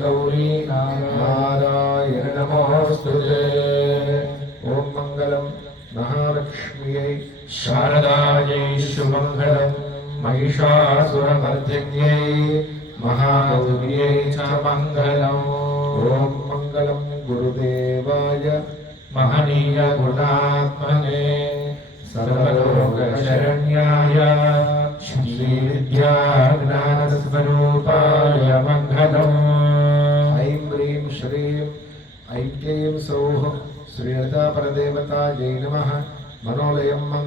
गौरी नारायण नमोस्तुते। ओम मंगलम महालक्ष्म्यै शारदायै शुभमंगलम महिषासुरमर्दिन्यै महागौर्यै च मंगलम्। ओम मंगलम गुरुदेवाय महनीय गुणात्मने सर्वलोकशरण्याय श्री विद्याज्ञानस्वरूपाय मंगलम्। ऐं ह्रीं श्रीं ऐं क्लीं सौः श्रीलता परदेवतायै नमः। मनोलयं